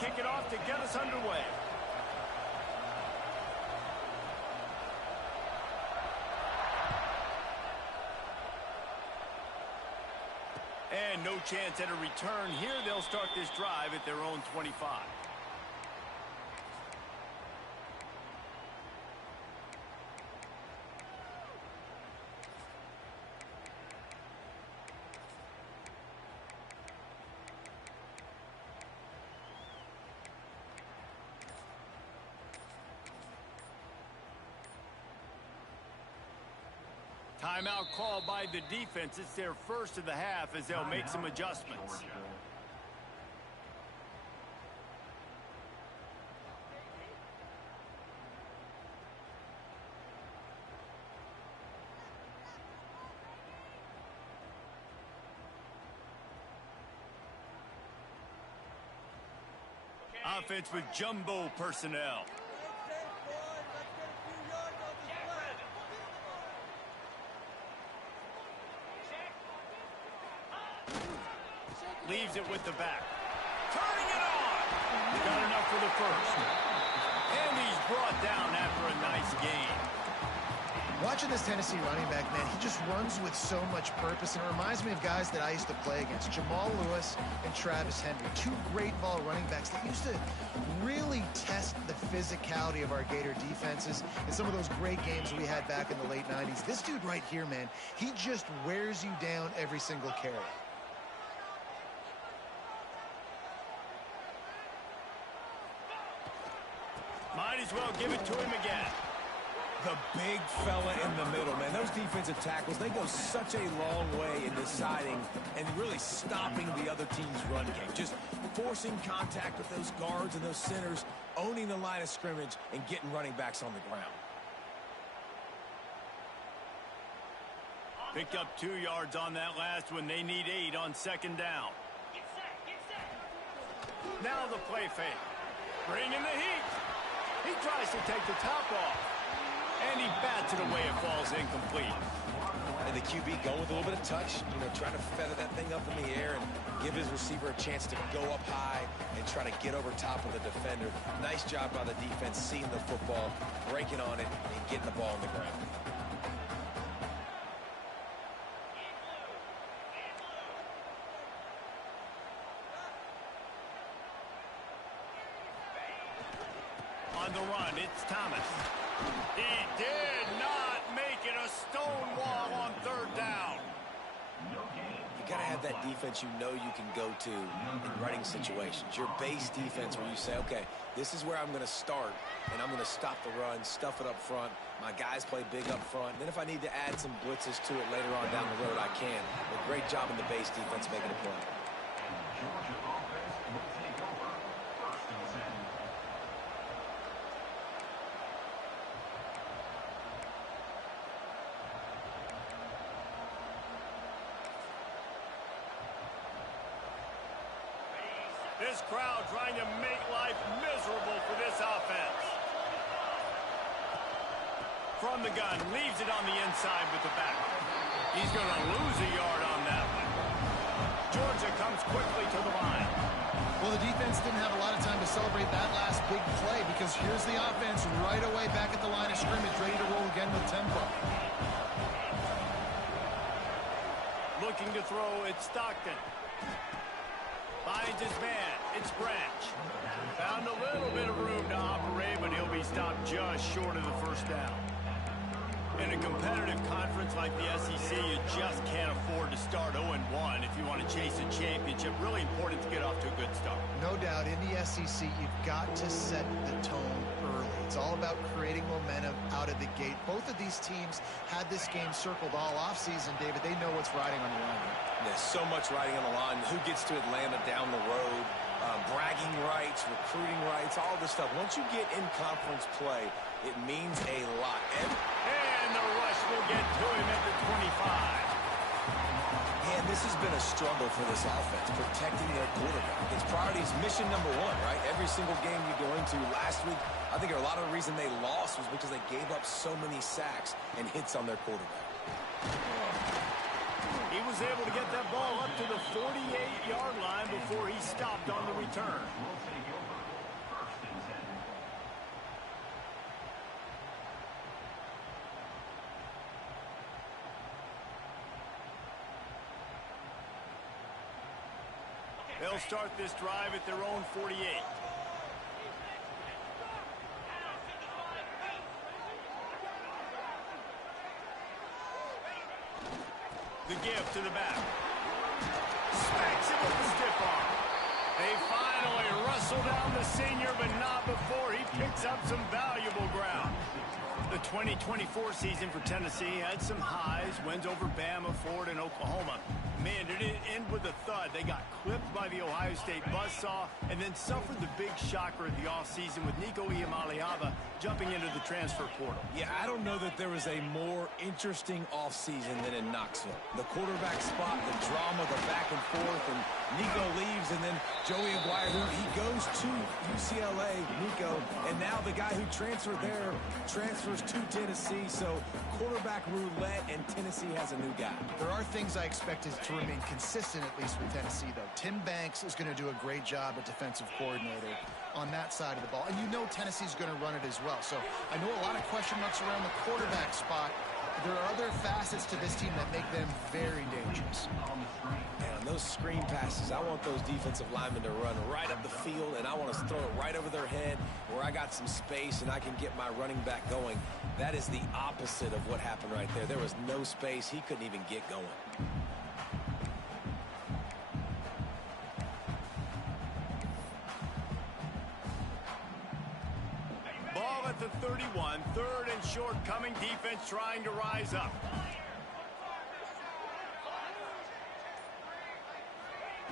kick it off to get us underway. And no chance at a return here. They'll start this drive at their own 25. Timeout called by the defense. It's their first of the half as they'll make some adjustments. Offense with jumbo personnel. Leaves it with the back. Turning it on. Got enough for the first. And he's brought down after a nice gain. Watching this Tennessee running back, man, he just runs with so much purpose. And it reminds me of guys that I used to play against. Jamal Lewis and Travis Henry. Two great ball running backs that used to really test the physicality of our Gator defenses in some of those great games we had back in the late 90s. This dude right here, man, he just wears you down every single carry. Might as well give it to him again. The big fella in the middle, man. Those defensive tackles, they go such a long way in deciding and really stopping the other team's run game. Just forcing contact with those guards and those centers, owning the line of scrimmage, and getting running backs on the ground. Picked up 2 yards on that last one. They need 8 on second down. Get set. Now the play fake. Bring in the heat. He tries to take the top off. And he bats it away. It falls incomplete. And the QB going with a little bit of touch, trying to feather that thing up in the air and give his receiver a chance to go up high and try to get over top of the defender. Nice job by the defense, seeing the football, breaking on it, and getting the ball on the ground. On the run, it's Thomas. He did not make it a stone wall on third down. You got to have that defense you can go to in running situations. Your base defense where you say, okay, this is where I'm going to start, and I'm going to stop the run, stuff it up front. My guys play big up front. Then if I need to add some blitzes to it later on down the road, I can. But great job in the base defense making a play. This crowd trying to make life miserable for this offense. From the gun, leaves it on the inside with the back. He's going to lose a yard on that one. Georgia comes quickly to the line. Well, the defense didn't have a lot of time to celebrate that last big play because here's the offense right away back at the line of scrimmage, ready to roll again with tempo. Looking to throw, it's Stockton. Finds his man. It's Branch. Found a little bit of room to operate, but he'll be stopped just short of the first down. In a competitive conference like the SEC, you just can't afford to start 0-1 if you want to chase a championship. Really important to get off to a good start. No doubt, in the SEC, you've got to set the tone early. It's all about creating momentum out of the gate. Both of these teams had this game circled all offseason, David. They know what's riding on the line. There's so much riding on the line. Who gets to Atlanta down the road? Bragging rights, recruiting rights, all this stuff. Once you get in conference play, it means a lot. And the rush will get to him at the 25. Man, this has been a struggle for this offense, protecting their quarterback. It's priorities, mission number one, right? Every single game you go into. Last week, I think a lot of the reason they lost was because they gave up so many sacks and hits on their quarterback. He was able to get that ball up to the 48-yard line before he stopped on the return. They'll start this drive at their own 48. The give to the back. Smacks it with the stiff arm. They finally wrestle down the senior, but not before he picks up some valuable ground. The 2024 season for Tennessee had some highs, wins over Bama, Florida, and Oklahoma. Man, did it end with a thud. They got clipped by the Ohio State buzzsaw and then suffered the big shocker of the offseason with Nico Iamaleava jumping into the transfer portal. Yeah, I don't know that there was a more interesting offseason than in Knoxville. The quarterback spot, the drama, the back and forth, and Nico leaves, and then Joey Aguirre, who he goes to UCLA, Nico, and now the guy who transferred there transfers to Tennessee. So quarterback roulette, and Tennessee has a new guy. There are things I expected to remain consistent, at least with Tennessee, though. Tim Banks is going to do a great job at defensive coordinator on that side of the ball. And you know Tennessee's going to run it as well. So I know a lot of question marks around the quarterback spot. There are other facets to this team that make them very dangerous. And on those screen passes, I want those defensive linemen to run right up the field, and I want to throw it right over their head where I got some space and I can get my running back going. That is the opposite of what happened right there. There was no space. He couldn't even get going. Ball at the 31, third and short coming, defense trying to rise up.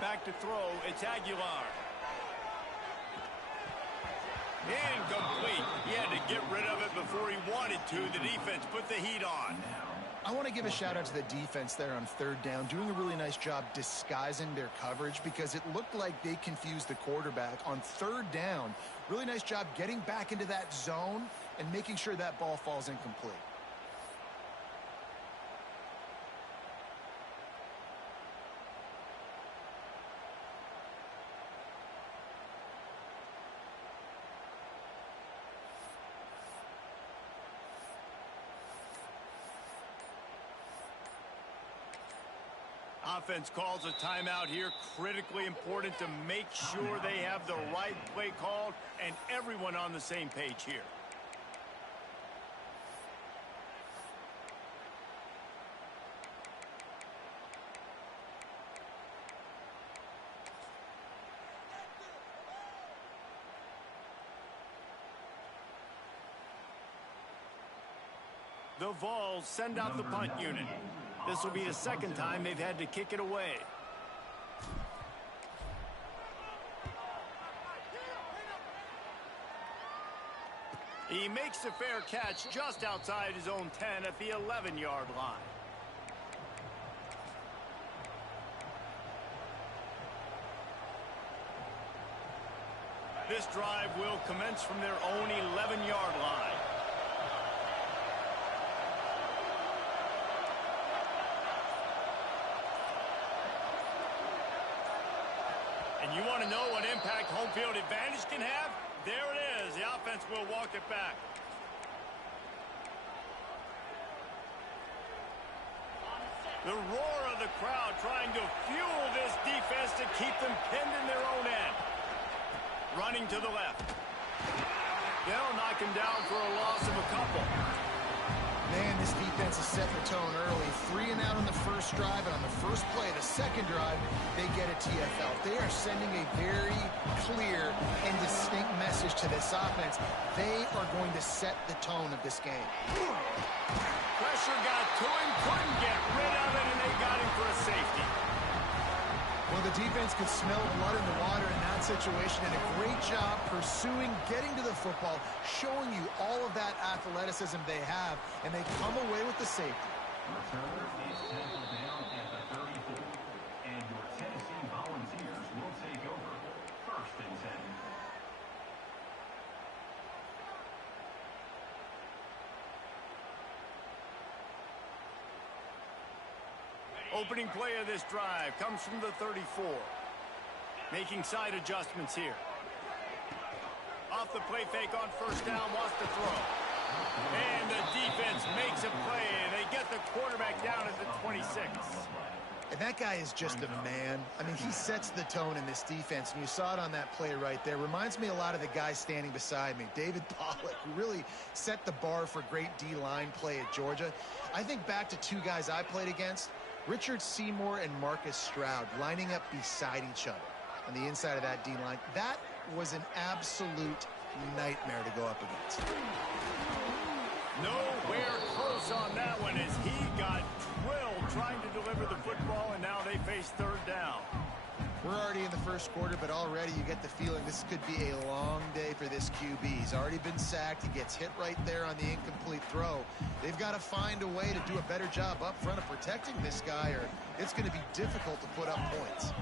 Back to throw, it's Aguilar. Incomplete. He had to get rid of it before he wanted to. The defense put the heat on. I want to give a shout out to the defense there on third down, doing a really nice job disguising their coverage because it looked like they confused the quarterback on third down. Really nice job getting back into that zone and making sure that ball falls incomplete. Offense calls a timeout here. Critically important to make sure they have the right play called and everyone on the same page here. The Vols send out the punt unit. This will be the second time they've had to kick it away. He makes the fair catch just outside his own 10 at the 11-yard line. This drive will commence from their own 11-yard line. And you want to know what impact home field advantage can have? There it is. The offense will walk it back. The roar of the crowd trying to fuel this defense to keep them pinned in their own end. Running to the left. They'll knock him down for a loss of a couple. Man, this defense has set the tone early. 3 and out on the first drive, and on the first play, the second drive, they get a TFL. They are sending a very clear and distinct message to this offense. They are going to set the tone of this game. Pressure got to him, couldn't get rid of it, and they got him for a safety. Well, the defense could smell blood in the water in that situation, and a great job pursuing, getting to the football, showing you all of that athleticism they have, and they come away with the safety. Returner is tackled down at the 34, and your Tennessee Volunteers will take over. 1st and 10. Opening play of this drive comes from the 34. Making side adjustments here. Off the play fake on first down, wants to throw. And the defense makes a play, and they get the quarterback down at the 26. And that guy is just a man. I mean, he sets the tone in this defense, and you saw it on that play right there. Reminds me a lot of the guy standing beside me, David Pollock, who really set the bar for great D-line play at Georgia. I think back to two guys I played against, Richard Seymour and Marcus Stroud, lining up beside each other on the inside of that D-line. That was an absolute nightmare to go up against. Nowhere close on that one as he got drilled trying to deliver the football, and now they face third down. We're already in the first quarter, but already you get the feeling this could be a long day for this QB. He's already been sacked. He gets hit right there on the incomplete throw. They've got to find a way to do a better job up front of protecting this guy, or it's going to be difficult to put up points.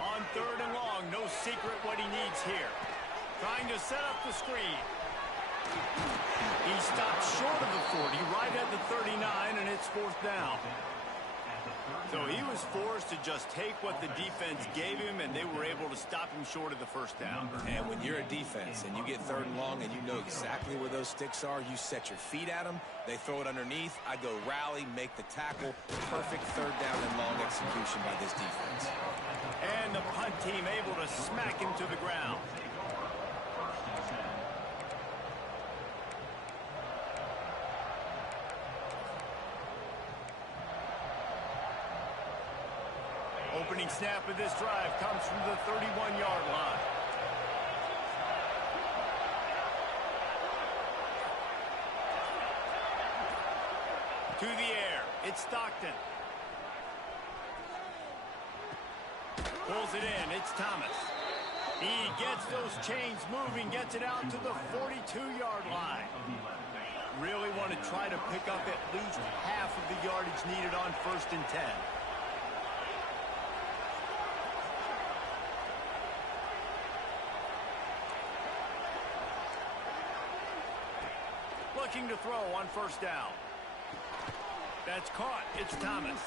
On third and long, no secret what he needs here. Trying to set up the screen. He stops short of the 40, right at the 39, and it's fourth down. So he was forced to just take what the defense gave him, and they were able to stop him short of the first down. And when you're a defense and you get third and long and you know exactly where those sticks are, you set your feet at them, they throw it underneath, I go rally, make the tackle. Perfect third down and long execution by this defense. And the punt team able to smack him to the ground. Opening snap of this drive comes from the 31-yard line. To the air, it's Stockton. Pulls it in, it's Thomas. He gets those chains moving, gets it out to the 42-yard line. Really want to try to pick up at least half of the yardage needed on 1st and 10. Looking to throw on 1st down. That's caught. It's Thomas.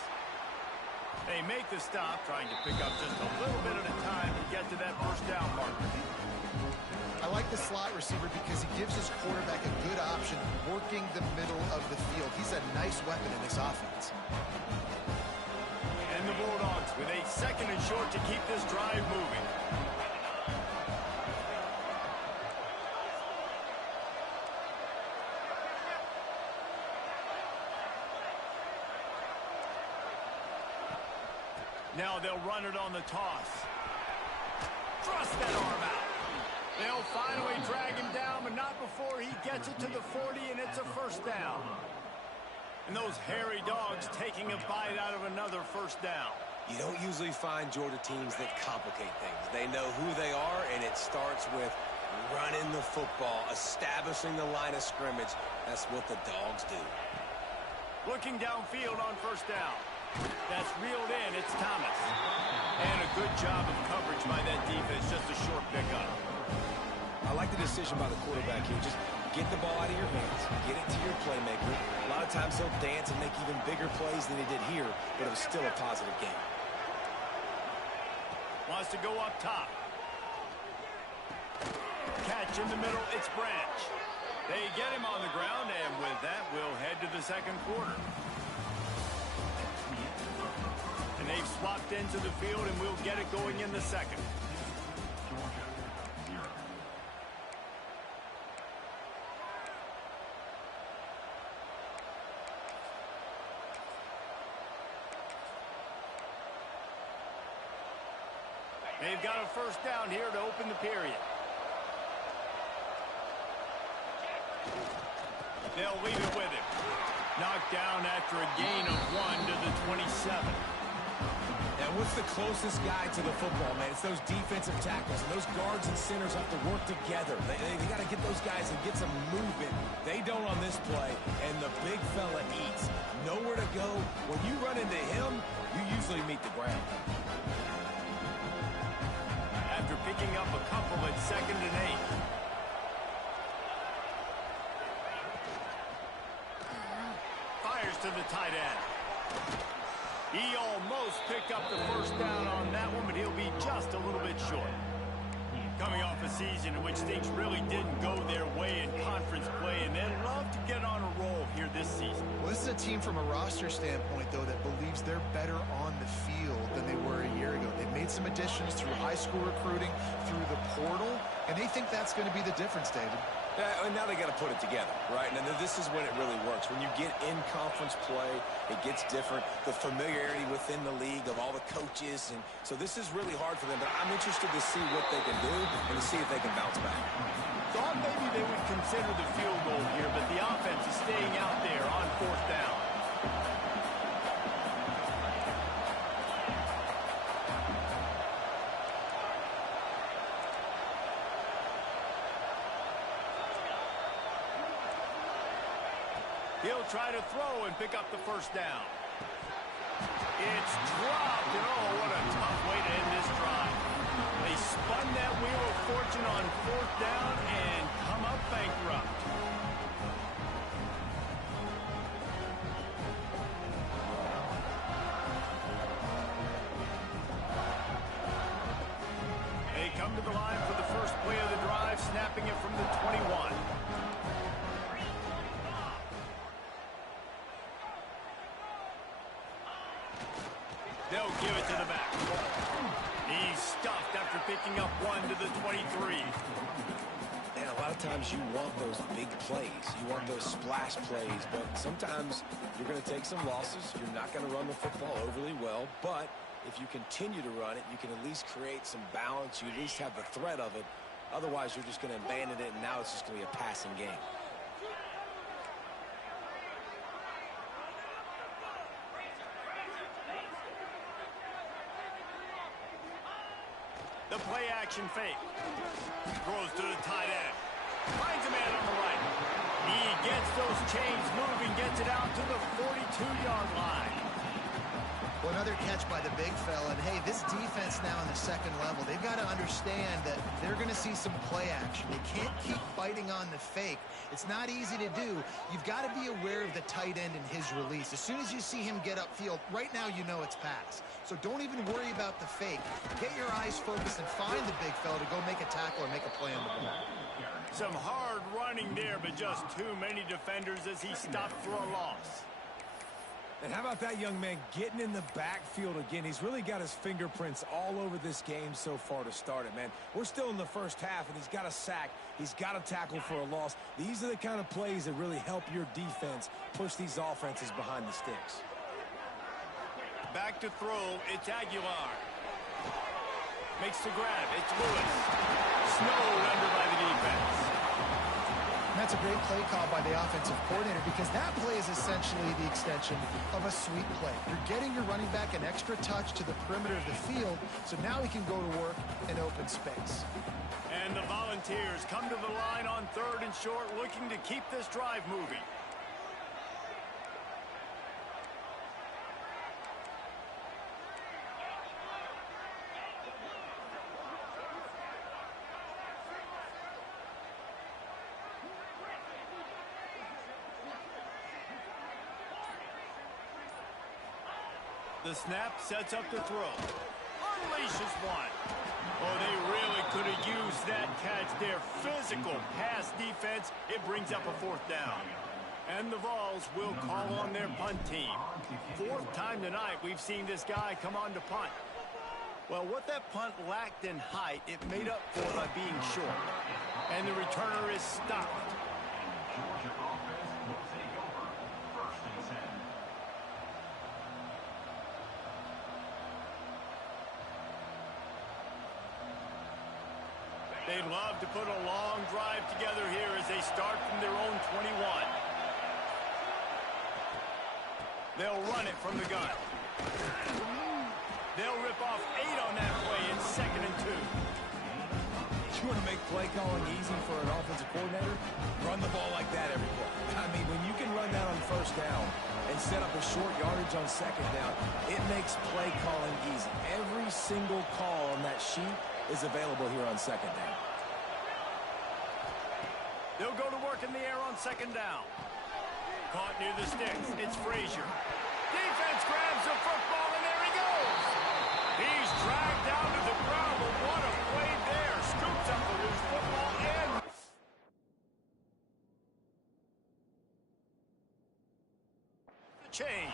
They make the stop, trying to pick up just a little bit at a time to get to that 1st down marker. I like the slot receiver because he gives his quarterback a good option working the middle of the field. He's a nice weapon in this offense. And the Bulldogs with a 2nd and short to keep this drive moving. Now they'll run it on the toss. Thrust that arm out. They'll finally drag him down, but not before he gets it to the 40, and it's a 1st down. And those hairy dogs taking a bite out of another 1st down. You don't usually find Georgia teams that complicate things. They know who they are, and it starts with running the football, establishing the line of scrimmage. That's what the dogs do. Looking downfield on 1st down. That's reeled in. It's Thomas. And a good job of coverage by that defense. Just a short pickup. I like the decision by the quarterback here. Just get the ball out of your hands. Get it to your playmaker. A lot of times he'll dance and make even bigger plays than he did here, but it was still a positive game. Wants to go up top. Catch in the middle. It's Branch. They get him on the ground, and with that, we'll head to the 2nd quarter. And they've swapped into the field, and we'll get it going in the 2nd. They've got a 1st down here to open the period. They'll leave it with him. Knocked down after a gain of 1 to the 27. Now, what's the closest guy to the football, man? It's those defensive tackles, and those guards and centers have to work together. They got to get those guys and get some movement. They don't on this play, and the big fella eats. Nowhere to go. When you run into him, you usually meet the ground. After picking up a couple at 2nd and 8. Fires to the tight end. He almost picked up the 1st down on that one, but he'll be just a little bit short. Coming off a season in which things really didn't go their way in conference play, and they'd love to get on a roll here this season. Well, this is a team from a roster standpoint, though, that believes they're better on the field than they were a year ago. They've made some additions through high school recruiting, through the portal, and they think that's going to be the difference, David. And now they got to put it together, right? And this is when it really works. When you get in conference play, it gets different. The familiarity within the league of all the coaches. And so this is really hard for them. But I'm interested to see what they can do and to see if they can bounce back. Thought maybe they would consider the field goal here, but the offense is staying out there on fourth down. He'll try to throw and pick up the first down. It's dropped, and oh, what a tough way to end this drive. They spun that wheel of fortune on fourth down and come up bankrupt. They come to the line for the first play of the drive, snapping it from the 21. They'll give it to the back. He's stuffed after picking up one to the 23. And a lot of times you want those big plays. You want those splash plays. But sometimes you're going to take some losses. You're not going to run the football overly well. But if you continue to run it, you can at least create some balance. You at least have the threat of it. Otherwise, you're just going to abandon it, and now it's just going to be a passing game. The play-action fake. Throws to the tight end. Finds a man on the right. He gets those chains moving, gets it out to the 42-yard line. Well, another catch by the big fella. And, hey, this defense now in the second level, they've got to understand that they're going to see some play action. They can't keep biting on the fake. It's not easy to do. You've got to be aware of the tight end and his release. As soon as you see him get upfield, right now you know it's pass. So don't even worry about the fake. Get your eyes focused and find the big fella to go make a tackle or make a play on the ball. Some hard running there, but just too many defenders as he stopped for a loss. And how about that young man getting in the backfield again? He's really got his fingerprints all over this game so far to start it, man. We're still in the first half, and he's got a sack. He's got a tackle for a loss. These are the kind of plays that really help your defense push these offenses behind the sticks. Back to throw, it's Aguilar. Makes the grab, it's Lewis. Snowed under by the defense. And that's a great play call by the offensive coordinator because that play is essentially the extension of a sweep play. You're getting your running back an extra touch to the perimeter of the field, so now he can go to work in open space. And the Volunteers come to the line on third and short, looking to keep this drive moving. The snap sets up the throw. Unleashes one. Oh, they really could have used that catch there. Physical pass defense. It brings up a fourth down. And the Vols will call on their punt team. Fourth time tonight we've seen this guy come on to punt. Well, what that punt lacked in height, it made up for by being short. And the returner is stopped. Georgia offense will take over 1st and 10. They'd love to put a long drive together here as they start from their own 21. They'll run it from the gun. They'll rip off 8 on that play in 2nd and 2. You want to make play calling easy for an offensive coordinator? Run the ball like that every play. I mean, when you can run that on first down and set up a short yardage on second down, it makes play calling easy. Every single call on that sheet is available here on second down. They'll go to work in the air on 2nd down. Caught near the sticks. It's Frazier. Defense grabs the football, and there he goes. He's dragged down to the ground, but what a play there. Scoops up the loose chains.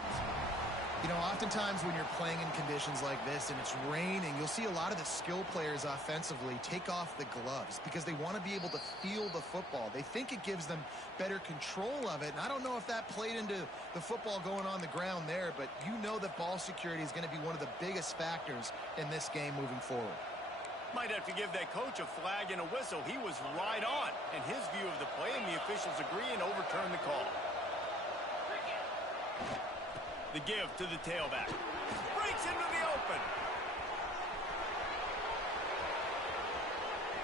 You know, oftentimes when you're playing in conditions like this and it's raining, you'll see a lot of the skill players offensively take off the gloves because they want to be able to feel the football. They think it gives them better control of it. And I don't know if that played into the football going on the ground there, but you know that ball security is going to be one of the biggest factors in this game moving forward. Might have to give that coach a flag and a whistle. He was right on in his view of the play, and the officials agree and overturn the call. The give to the tailback. Breaks into the open.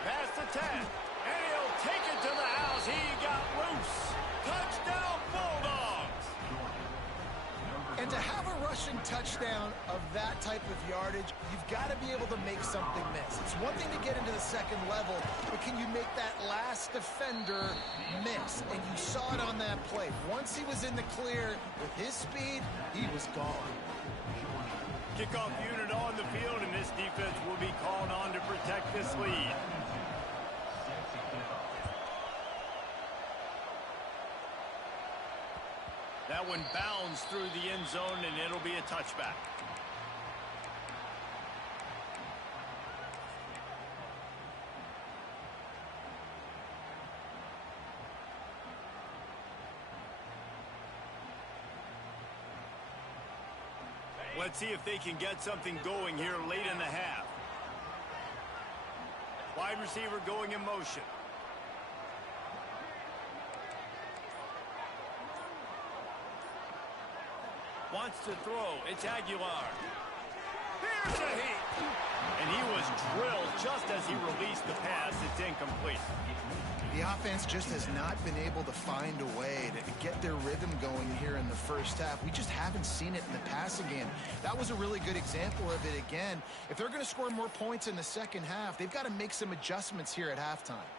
Pass to 10. And he'll take it to the house. He got loose. Touchdown, Bulldogs. And to have a rushing touchdown of that type of yardage, you've got to be able to make something miss. It's one thing to get into the second level, but can you make that last defender miss? And you saw it on that play. Once he was in the clear with his speed, he was gone. Kickoff unit on the field, and this defense will be called on to protect this lead. That one bounds through the end zone, and it'll be a touchback. Let's see if they can get something going here late in the half. Wide receiver going in motion. Wants to throw. It's Aguilar. Here's the heat. And he was drilled just as he released the pass. It's incomplete. The offense just has not been able to find a way to get their rhythm going here in the first half. We just haven't seen it in the passing game. That was a really good example of it again. If they're going to score more points in the second half, they've got to make some adjustments here at halftime.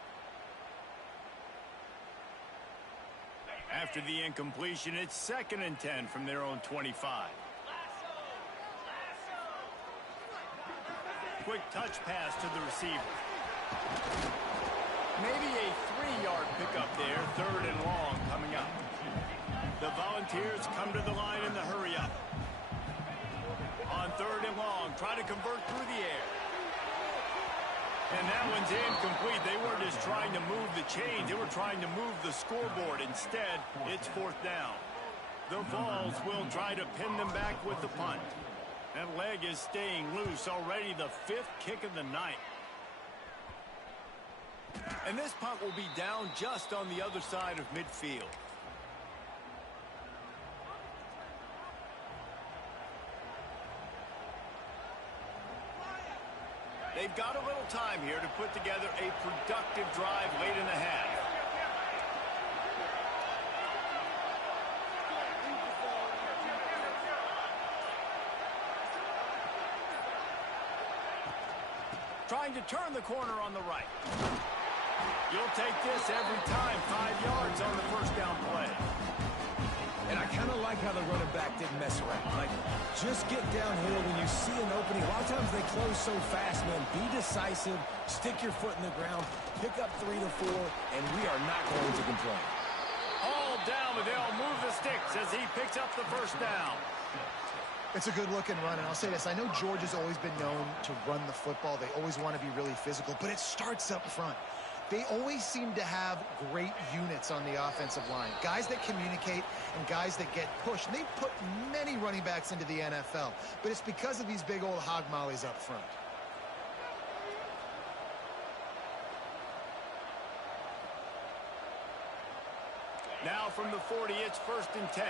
After the incompletion, it's 2nd and 10 from their own 25. Quick touch pass to the receiver. Maybe a 3-yard pickup there, 3rd and long coming up. The Volunteers come to the line in the hurry up. On 3rd and long, try to convert through the air. And that one's incomplete. They weren't just trying to move the chains. They were trying to move the scoreboard. Instead, it's 4th down. The Vols will try to pin them back with the punt. That leg is staying loose. Already the 5th kick of the night. And this punt will be down just on the other side of midfield. They've got a little time here to put together a productive drive late in the half. Trying to turn the corner on the right. You'll take this every time. 5 yards on the first down play. And I kind of like how the running back didn't mess around. Like, just get downhill when you see an opening. A lot of times they close so fast, man. Be decisive, stick your foot in the ground, pick up 3 to 4, and we are not going to complain. All down, but they'll move the sticks as he picks up the first down. It's a good-looking run, and I'll say this. I know Georgia's always been known to run the football. They always want to be really physical, but it starts up front. They always seem to have great units on the offensive line. Guys that communicate and guys that get pushed. And they've put many running backs into the NFL, but it's because of these big old hog mollies up front. Now from the 40, it's 1st and 10.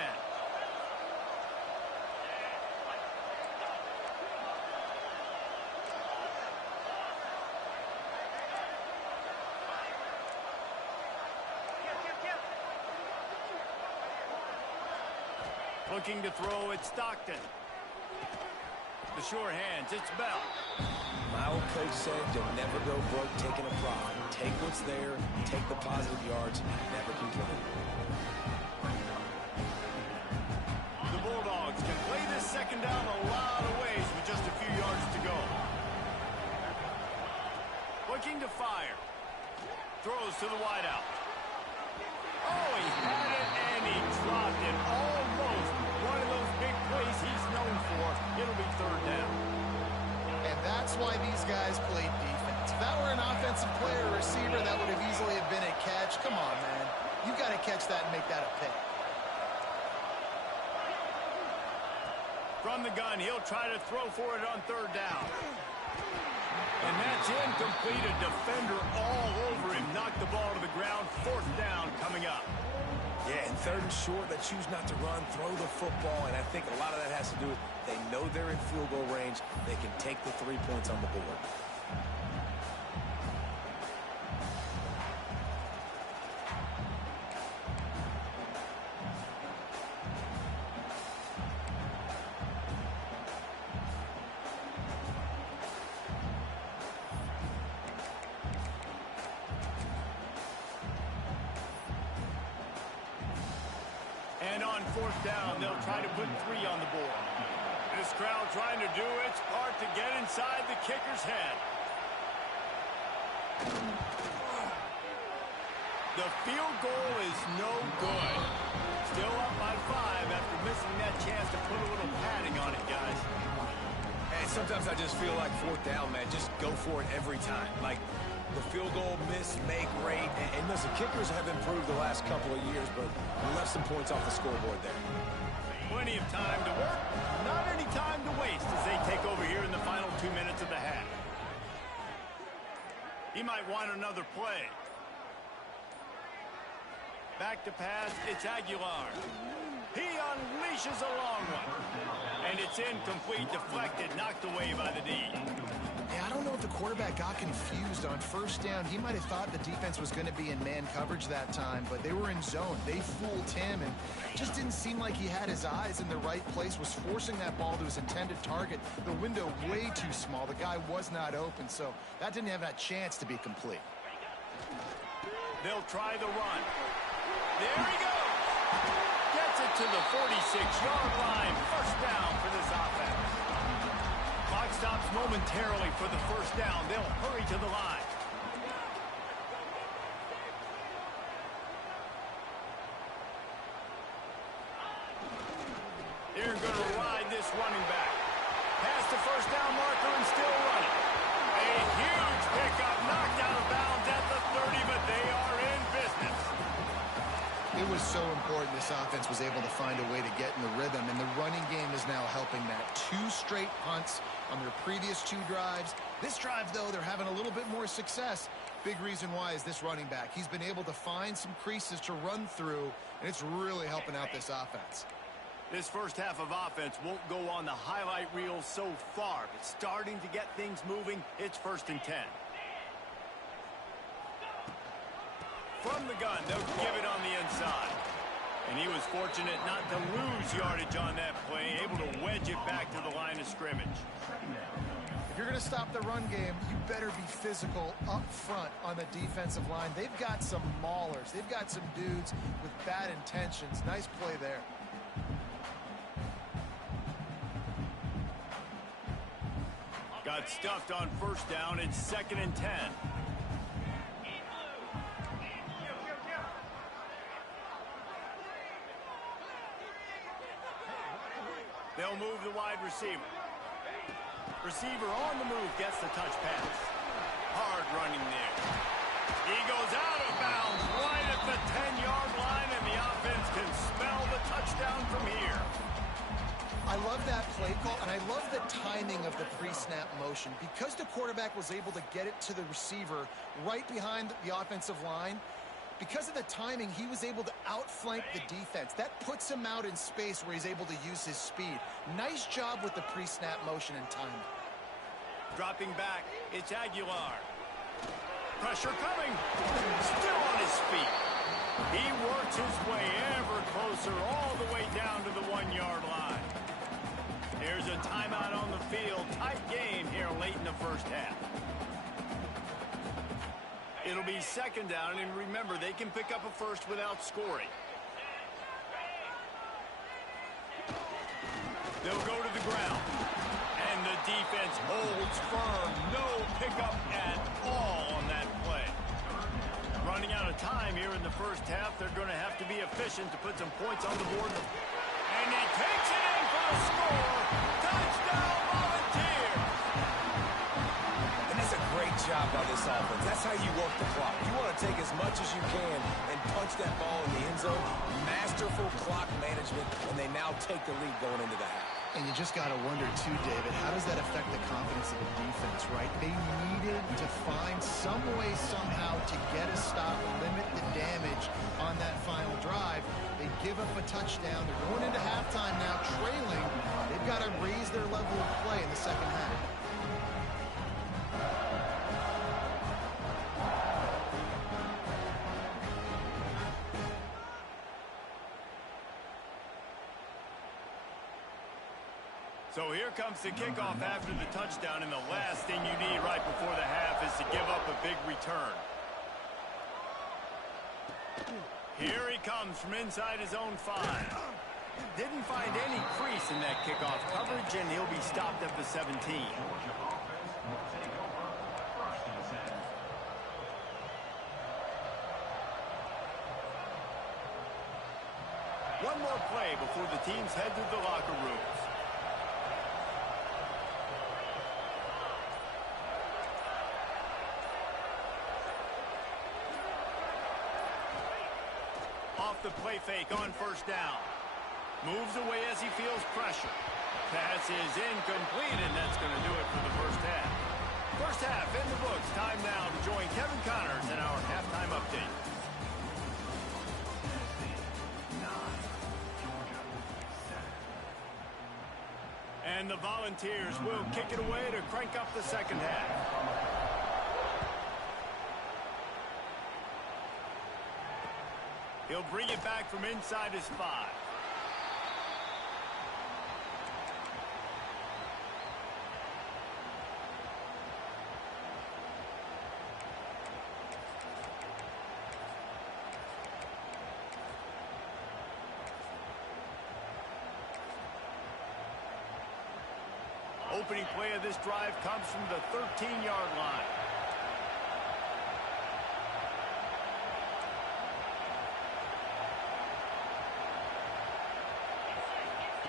Looking to throw, it's Stockton. The sure hands, it's Bell. My old coach said, you'll never go broke taking a profit. Take what's there, take the positive yards, never complain. The Bulldogs can play this second down a lot of ways with just a few yards to go. Looking to fire. Throws to the wideout. Oh, he had it and he dropped it. Almost one plays he's known for. It'll be third down. And that's why these guys played defense. If that were an offensive player or receiver, that would have easily have been a catch. Come on, man. You got to catch that and make that a pick. From the gun, he'll try to throw for it on third down. And that's incomplete. A defender all over him. Knocked the ball to the ground. Fourth down coming up. Yeah, and third and short, they choose not to run, throw the football, and I think a lot of that has to do with they know they're in field goal range. They can take the 3 points on the board. And on fourth down, they'll try to put 3 on the board. This crowd trying to do its part to get inside the kicker's head. The field goal is no good. Still up by 5 after missing that chance to put a little padding on it, guys. Hey, sometimes I just feel like fourth down, man. Just go for it every time. Like the field goal miss, make rate. And listen, kickers have improved the last couple of years, but left some points off the scoreboard there. Plenty of time to work, not any time to waste as they take over here in the final 2 minutes of the half. He might want another play. Back to pass, it's Aguilar. He unleashes a long one. And it's incomplete, deflected, knocked away by the D. Yeah, I don't know if the quarterback got confused on first down. He might have thought the defense was going to be in man coverage that time, but they were in zone. They fooled him, and just didn't seem like he had his eyes in the right place, was forcing that ball to his intended target. The window way too small. The guy was not open, so that didn't have that chance to be complete. They'll try the run. There he goes. Gets it to the 46-yard line. First down for this offense. Clock stops momentarily for the first down. They'll hurry to the line. They're going to ride this running back. Past the first down marker and still running. A huge pickup, knocked out of bounds at the 30, but they are in business. It was so important this offense was able to find a way to get in the rhythm, and the running game is now helping that. 2 straight punts on their previous 2 drives. This drive, though, they're having a little bit more success. Big reason why is this running back. He's been able to find some creases to run through, and it's really helping out this offense. This first half of offense won't go on the highlight reel so far, but starting to get things moving, it's 1st and 10. From the gun, they'll give it on the inside. And he was fortunate not to lose yardage on that play, able to wedge it back to the line of scrimmage. If you're going to stop the run game, you better be physical up front on the defensive line. They've got some maulers. They've got some dudes with bad intentions. Nice play there. Got stuffed on first down. It's 2nd and 10. They'll move the wide receiver. Receiver on the move gets the touch pass. Hard running there. He goes out of bounds right at the 10-yard line, and the offense can smell the touchdown from here. I love that play call, and I love the timing of the pre-snap motion. Because the quarterback was able to get it to the receiver right behind the offensive line, because of the timing, he was able to outflank the defense. That puts him out in space where he's able to use his speed. Nice job with the pre-snap motion and timing. Dropping back, it's Aguilar. Pressure coming. Still on his feet. He works his way ever closer all the way down to the 1-yard line. There's a timeout on the field. Tight game here late in the first half. It'll be 2nd down, and remember, they can pick up a first without scoring. They'll go to the ground. And the defense holds firm. No pickup at all on that play. Running out of time here in the first half. They're going to have to be efficient to put some points on the board. And he takes it in for the score. Touchdown, Volunteers. And that's a great job by this offense. That's how you work the clock. You want to take as much as you can and punch that ball in the end zone. Masterful clock management, and they now take the lead going into the half. And you just got to wonder, too, David, how does that affect the confidence of the defense, right? They needed to find some way, somehow, to get a stop, limit the damage on that final drive. They give up a touchdown. They're going into halftime now, trailing. They've got to raise their level of play in the second half. So here comes the kickoff after the touchdown, and the last thing you need right before the half is to give up a big return. Here he comes from inside his own 5. Didn't find any crease in that kickoff coverage, and he'll be stopped at the 17. One more play before the teams head to the locker rooms. Off the play fake on first down. Moves away as he feels pressure. Pass is incomplete, and that's going to do it for the first half. First half in the books. Time now to join Kevin Connors in our halftime update. And the Volunteers will kick it away to crank up the second half. He'll bring it back from inside his 5. Opening play of this drive comes from the 13-yard line.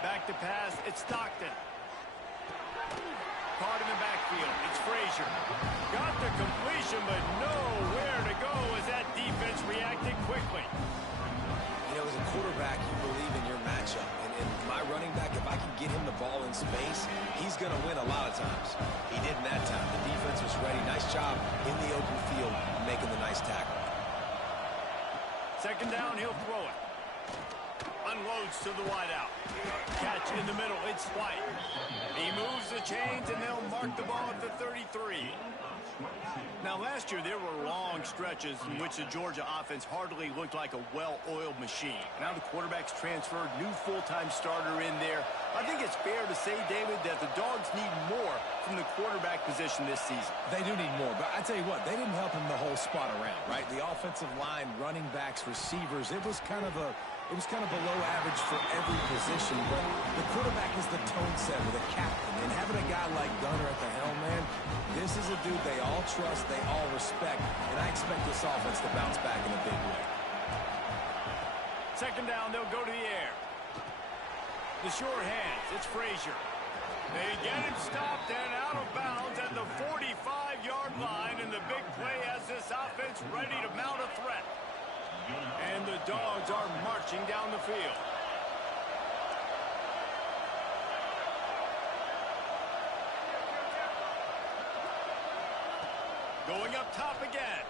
Back to pass, it's Stockton. Caught in the backfield, it's Frazier. Got the completion, but nowhere to go as that defense reacted quickly. You know, as a quarterback, you believe in your matchup. And my running back, if I can get him the ball in space, he's going to win a lot of times. He didn't that time. The defense was ready. Nice job in the open field, making the nice tackle. Second down, he'll throw it. Unloads to the wideout. Catch in the middle, it's White. He moves the chains, and they'll mark the ball at the 33. Now, last year, there were long stretches in which the Georgia offense hardly looked like a well-oiled machine. Now the quarterback's transferred, new full-time starter in there. I think it's fair to say, David, that the Dogs need more from the quarterback position this season. They do need more, but I tell you what, they didn't help him the whole spot around, right? The offensive line, running backs, receivers, it was kind of below average for every position, but the quarterback is the tone setter, the captain, and having a guy like Gunner at the helm, man, this is a dude they all trust, they all respect, and I expect this offense to bounce back in a big way. Second down, they'll go to the air. The sure hands, it's Frazier. They get him stopped and out of bounds at the 45-yard line, and the big play has this offense ready to mount a threat. And the Dogs are marching down the field. Going up top again.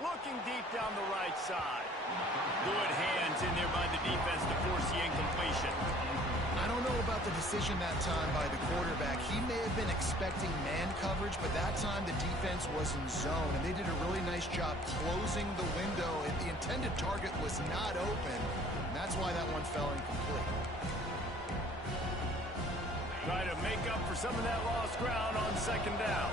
Looking deep down the right side. Good hands in there by the defense to force the incompletion. I don't know about the decision that time by the quarterback. He may have been expecting man coverage, but that time the defense was in zone, and they did a really nice job closing the window, and the intended target was not open, and that's why that one fell incomplete. Try to make up for some of that lost ground on second down.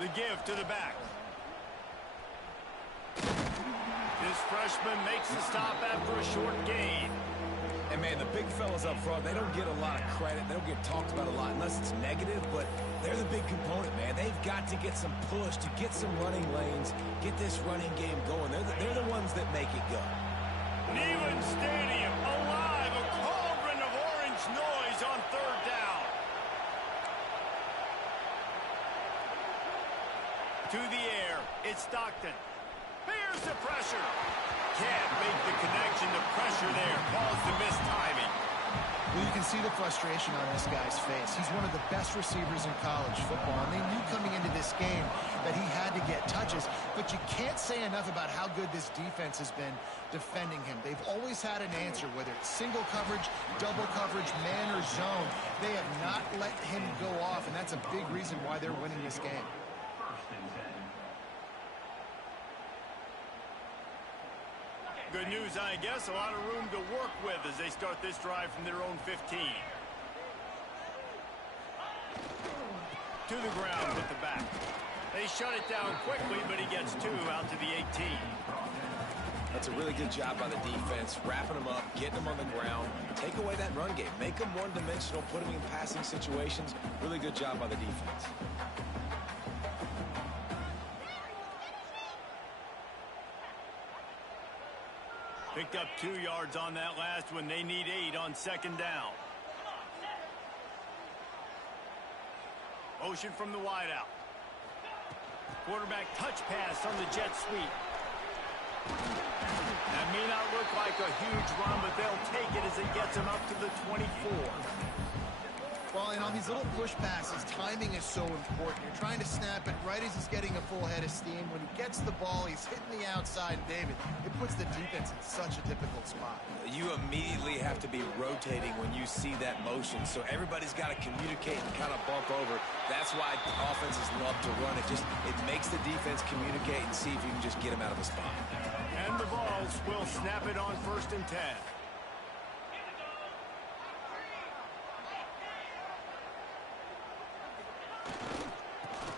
The give to the back. This freshman makes the stop after a short gain. And, man, the big fellas up front, they don't get a lot of credit. They don't get talked about a lot unless it's negative, but they're the big component, man. They've got to get some push, to get some running lanes, get this running game going. They're the ones that make it go. Neyland Stadium alive, a cauldron of orange noise on third down. To the air, it's Stockton. Here's the pressure. Can't make the connection. The pressure there caused the missed timing. Well, you can see the frustration on this guy's face. He's one of the best receivers in college football, and they knew coming into this game that he had to get touches, but you can't say enough about how good this defense has been defending him. They've always had an answer, whether it's single coverage, double coverage, man or zone. They have not let him go off, and that's a big reason why they're winning this game. Good news, I guess. A lot of room to work with as they start this drive from their own 15. To the ground with the back. They shut it down quickly, but he gets 2 out to the 18. That's a really good job by the defense, wrapping them up, getting them on the ground, take away that run game, make them one-dimensional, put them in passing situations. Really good job by the defense. Picked up 2 yards on that last one. They need 8 on second down. Motion from the wideout. Quarterback touch pass on the jet sweep. That may not look like a huge run, but they'll take it as it gets them up to the 24. Well, and on these little push passes, timing is so important. You're trying to snap it right as he's getting a full head of steam. When he gets the ball, he's hitting the outside, and David, it puts the defense in such a difficult spot. You immediately have to be rotating when you see that motion, so everybody's got to communicate and kind of bump over. That's why offenses love to run it. It makes the defense communicate and see if you can just get him out of a spot. And the Vols will snap it on 1st and 10.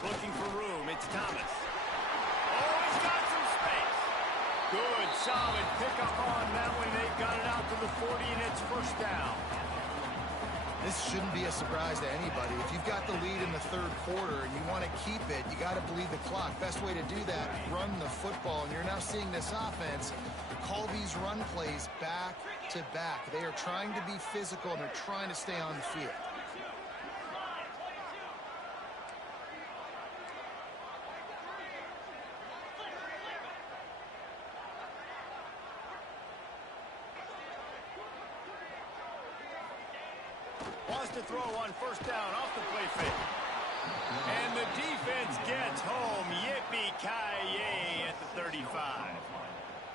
Looking for room, it's Thomas. Oh, he's got some space. Good, solid pickup on that one. They've got it out to the 40, and it's 1st down. This shouldn't be a surprise to anybody. If you've got the lead in the 3rd quarter and you want to keep it, you got to bleed the clock. Best way to do that, run the football. And you're now seeing this offense call these run plays back to back. They are trying to be physical, and they're trying to stay on the field. Wants to throw on 1st down off the play fake. And the defense gets home. Yippee-ki-yay at the 35.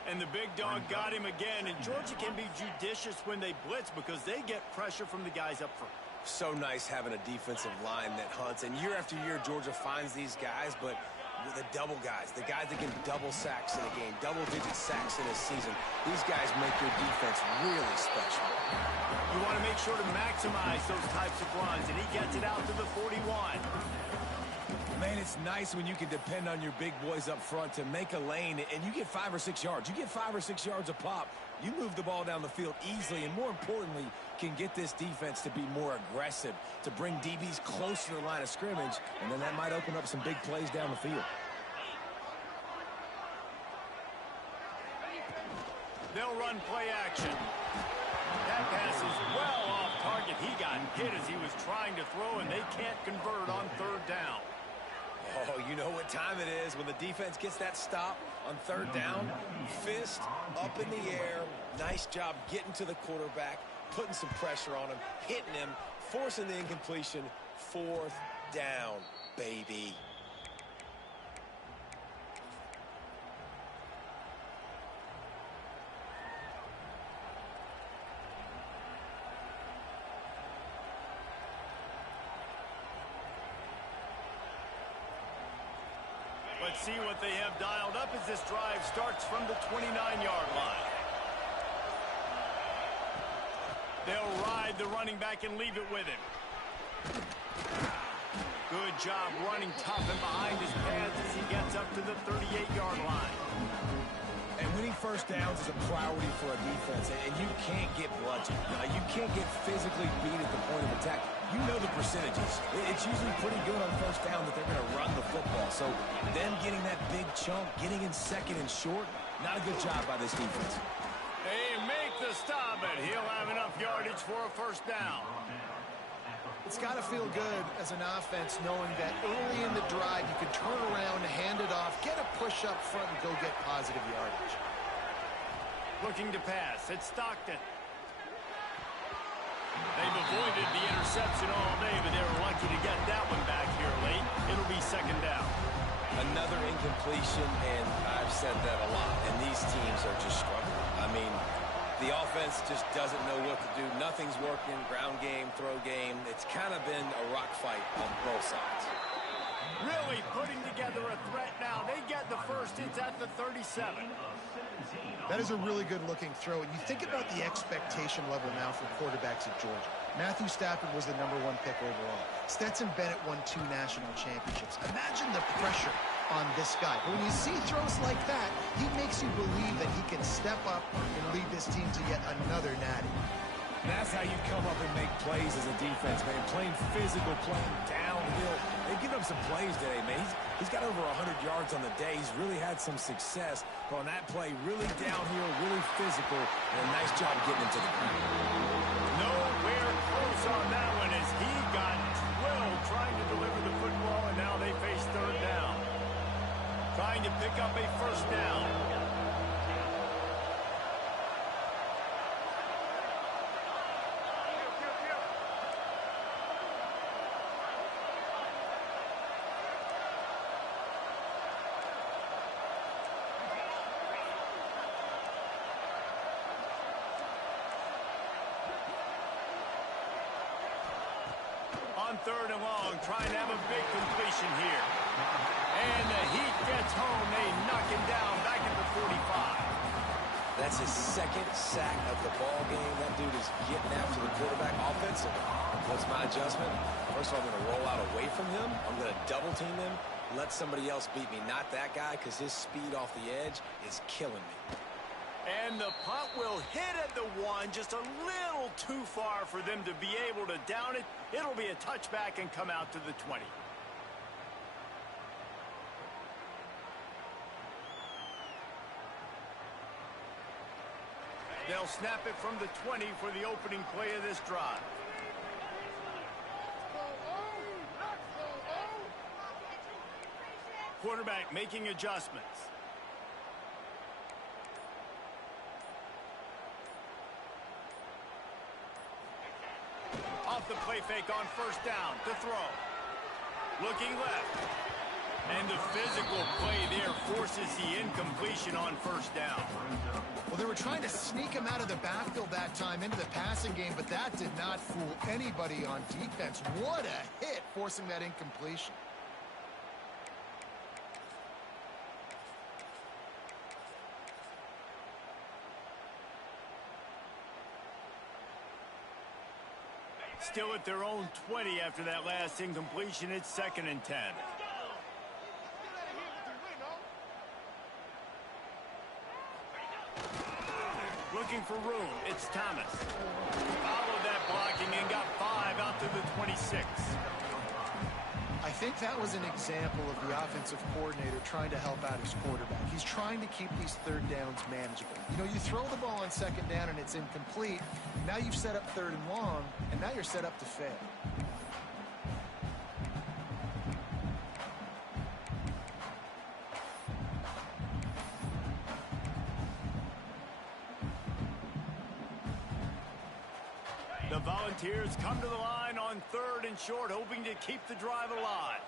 And the big dog got him again. And Georgia can be judicious when they blitz because they get pressure from the guys up front. So nice having a defensive line that hunts. And year after year, Georgia finds these guys, but the double guys, the guys that can double sacks in a game, double-digit sacks in a season, these guys make your defense really special. You want to make sure to maximize those types of runs, and he gets it out to the 41. Man, it's nice when you can depend on your big boys up front to make a lane, and you get 5 or 6 yards. You get 5 or 6 yards a pop. You move the ball down the field easily, and more importantly, can get this defense to be more aggressive, to bring DBs close to the line of scrimmage, and then that might open up some big plays down the field. They'll run play action. That pass is well off target. He got hit as he was trying to throw, and they can't convert on 3rd down. Oh, you know what time it is when the defense gets that stop on 3rd down. Fist up in the air. Nice job getting to the quarterback, putting some pressure on him, hitting him, forcing the incompletion. 4th down, baby. Let's see what they have dialed up as this drive starts from the 29-yard line. They'll ride the running back and leave it with him. Good job running tough and behind his pads as he gets up to the 38-yard line. And when Getting first downs is a priority for a defense, and you can't get bludgeoned. You can't get physically beat at the point of attack. You know the percentages. It's usually pretty good on first down that they're going to run the football. So them getting that big chunk, getting in second and short, not a good job by this defense. They make the stop, and he'll have enough yardage for a first down. It's got to feel good as an offense knowing that early in the drive you can turn around, hand it off, get a push up front, and go get positive yardage. Looking to pass. It's Stockton. They've avoided the interception all day, but they were lucky to get that one back here late. It'll be second down. Another incompletion, and I've said that a lot, and these teams are just struggling. I mean, the offense just doesn't know what to do. Nothing's working. Ground game, throw game. It's kind of been a rock fight on both sides. Really putting together a threat now. They get the first. It's at the 37. That is a really good-looking throw. And you think about the expectation level now for quarterbacks at Georgia. Matthew Stafford was the #1 pick overall. Stetson Bennett won 2 national championships. Imagine the pressure on this guy. But when you see throws like that, he makes you believe that he can step up and lead this team to yet another natty. That's how you come up and make plays as a defense, man. Playing physical, playing downhill. They've given up some plays today, man. He's got over 100 yards on the day. He's really had some success on that play. Really downhill, really physical, and a nice job getting him to the ground. Nowhere close on that one as he got drilled trying to deliver the football, and now they face third down. Trying to pick up a first down. On third and long, trying to have a big completion here. And the Heat gets home. They knock him down back at the 45. That's his second sack of the ball game. That dude is getting after the quarterback offensive. What's my adjustment? First of all, I'm going to roll out away from him. I'm going to double team him. Let somebody else beat me, not that guy, because his speed off the edge is killing me. And the punt will hit at the 1, just a little too far for them to be able to down it. It'll be a touchback and come out to the 20. They'll snap it from the 20 for the opening play of this drive. Quarterback making adjustments. Off the play fake on first down to throw. Looking left. And the physical play there forces the incompletion on first down. Well, they were trying to sneak him out of the backfield that time into the passing game, but that did not fool anybody on defense. What a hit, forcing that incompletion. Still at their own 20 after that last incompletion. It's 2nd and 10. Looking for room. It's Thomas. Followed that blocking and got 5 out to the 26. I think that was an example of the offensive coordinator trying to help out his quarterback. He's trying to keep these third downs manageable. You know, you throw the ball on second down and it's incomplete. Now you've set up third and long, and now you're set up to fail. The Volunteers come to the line on 3rd and short, hoping to keep the drive alive.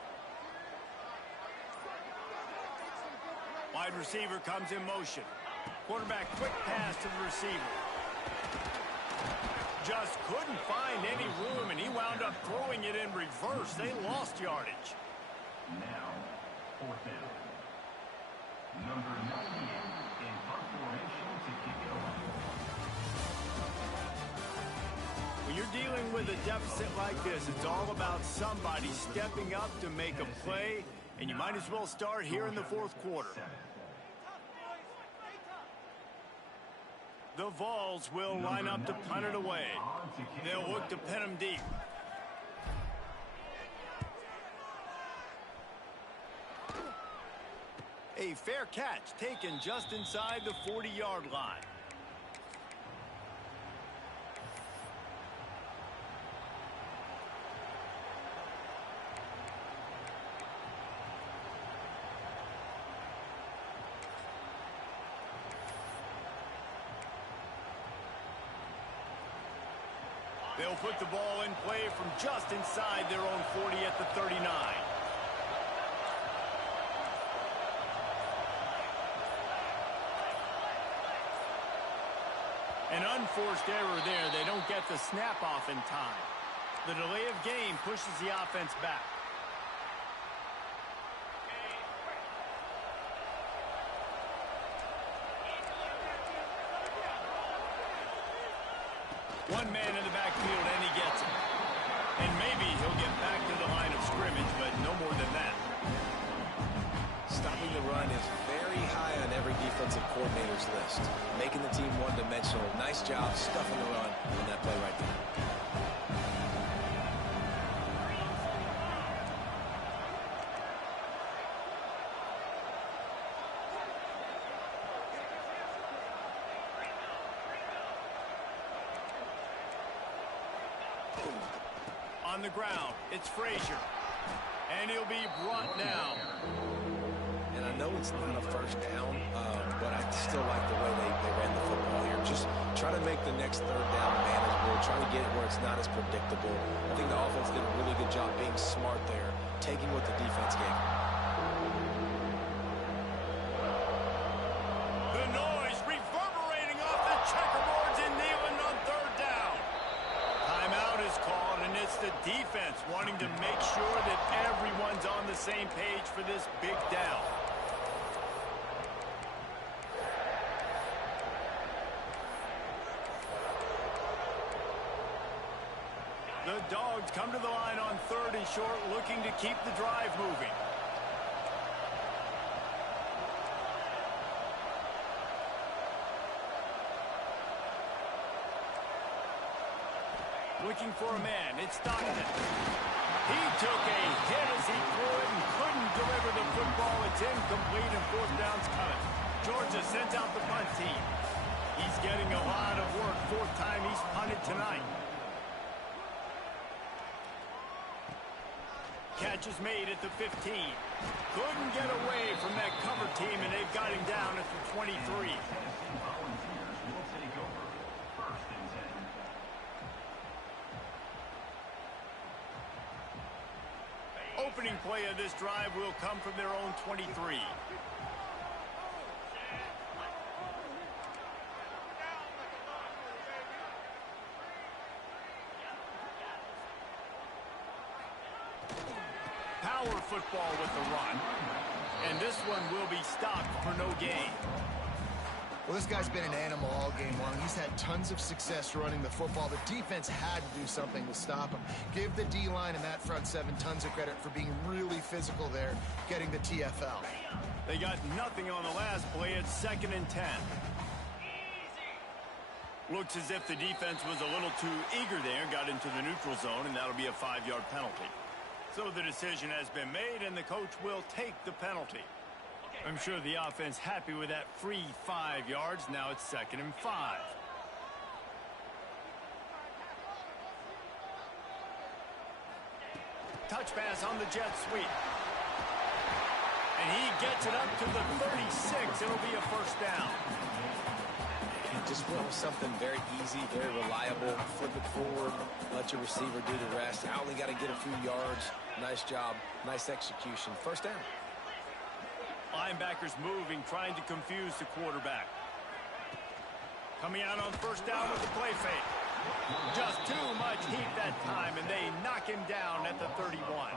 Wide receiver comes in motion. Quarterback quick pass to the receiver. Just couldn't find any room, and he wound up throwing it in reverse. They lost yardage. Now, 4th down. Number 98 in punt formation to kick it off. When you're dealing with a deficit like this, it's all about somebody stepping up to make a play, and you might as well start here in the 4th quarter. The Vols will line up to punt it away. They'll look to pin him deep. A fair catch taken just inside the 40-yard line. They'll put the ball in play from just inside their own 40 at the 39. An unforced error there. They don't get the snap off in time. The delay of game pushes the offense back. One man in the backfield, and he gets it. And maybe he'll get back to the line of scrimmage, but no more than that. Stopping the run is very high on every defensive coordinator's list. Making the team one-dimensional. Nice job stuffing the run on that play right there. On the ground, it's Frazier. And he'll be brought down. And I know it's not a first down, but I still like the way they ran the football here. Just try to make the next third down manageable. Try to get it where it's not as predictable. I think the offense did a really good job being smart there, taking what the defense gave. The noise reverberating off the checkerboards in Neyland on third down. Timeout is called, and it's the defense wanting to make sure that everyone's on the same page for this big down. The Dogs come to the line on third and short, looking to keep the drive moving. Looking for a man. It's Stockton. He took a hit as he threw it and couldn't deliver the football. It's incomplete and fourth down's coming. Georgia sends out the punt team. He's getting a lot of work. Fourth time he's punted tonight. Catch is made at the 15. Couldn't get away from that cover team, and they've got him down at the 23. Opening play of this drive will come from their own 23. Power football with the run. And this one will be stopped for no gain. Well, this guy's been an animal all game long. He's had tons of success running the football. The defense had to do something to stop him. Give the D-line and that front seven tons of credit for being really physical there, getting the TFL. They got nothing on the last play. It's 2nd and 10. Looks as if the defense was a little too eager there, got into the neutral zone, and that'll be a 5-yard penalty. So the decision has been made, and the coach will take the penalty. I'm sure the offense happy with that free 5 yards. Now it's 2nd and 5. Touch pass on the jet sweep. And he gets it up to the 36. It'll be a first down. Just went with something very easy, very reliable. Flip it forward, let your receiver do the rest. I only got to get a few yards. Nice job, nice execution. First down. Linebackers moving, trying to confuse the quarterback. Coming out on first down with the play fake. Just too much heat that time, and they knock him down at the 31.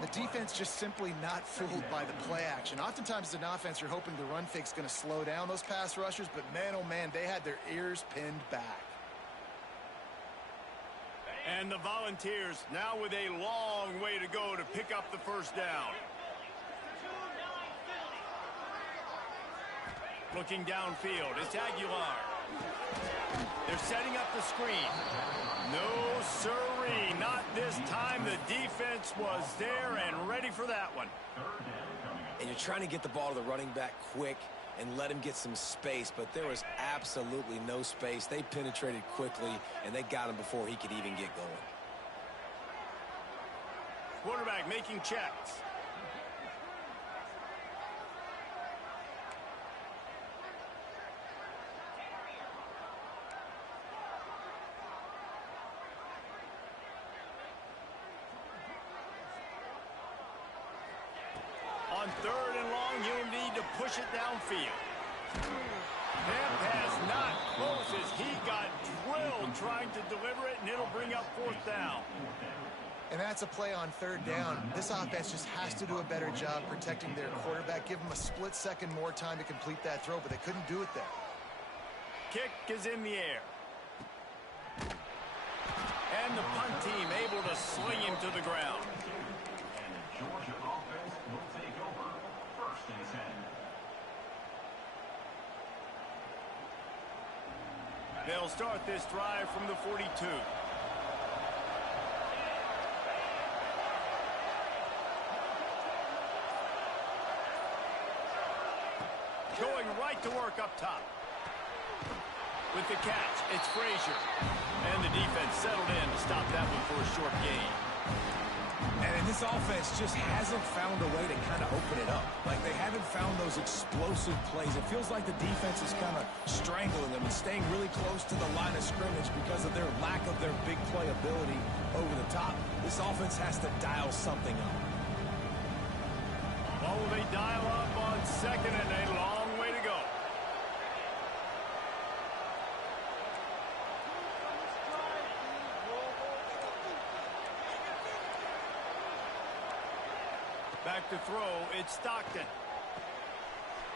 The defense just simply not fooled by the play action. Oftentimes as an offense, you're hoping the run fake's going to slow down those pass rushers, but man, oh man, they had their ears pinned back. And the Volunteers now with a long way to go to pick up the first down. Looking downfield, it's Aguilar. They're setting up the screen. No siree, not this time. The defense was there and ready for that one. And you're trying to get the ball to the running back quick and let him get some space, but there was absolutely no space. They penetrated quickly, and they got him before he could even get going. Quarterback making checks. On 3rd and long, he'll need to push it downfield. That pass not close as he got drilled trying to deliver it, and it'll bring up 4th down. And that's a play on 3rd down. This offense just has to do a better job protecting their quarterback. Give them a split second more time to complete that throw, but they couldn't do it there. Kick is in the air. And the punt team able to sling him to the ground. And the Georgia offense will take over 1st and 10. They'll start this drive from the 42. Going right to work up top. With the catch, it's Frazier. And the defense settled in to stop that one for a short gain. And this offense just hasn't found a way to kind of open it up. Like, they haven't found those explosive plays. It feels like the defense is kind of strangling them and staying really close to the line of scrimmage because of their lack of their big play ability over the top. This offense has to dial something up. What will they dial up on 2nd and a long way to go? Back to throw, it's Stockton.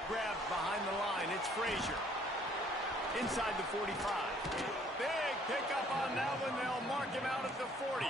Grabbed behind the line, it's Frazier. Inside the 45. Big pickup on that one, they'll mark him out at the 40.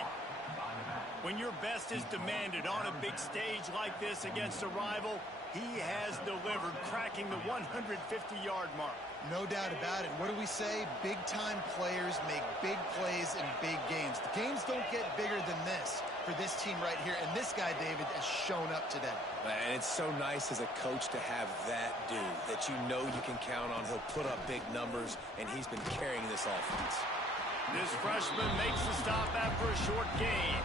When your best is demanded on a big stage like this against a rival, he has delivered, cracking the 150-yard mark. No doubt about it. What do we say? Big-time players make big plays in big games. The games don't get bigger than this for this team right here, and this guy, David, has shown up today. And it's so nice as a coach to have that dude that you know you can count on. He'll put up big numbers, and he's been carrying this offense. This freshman makes the stop after a short gain.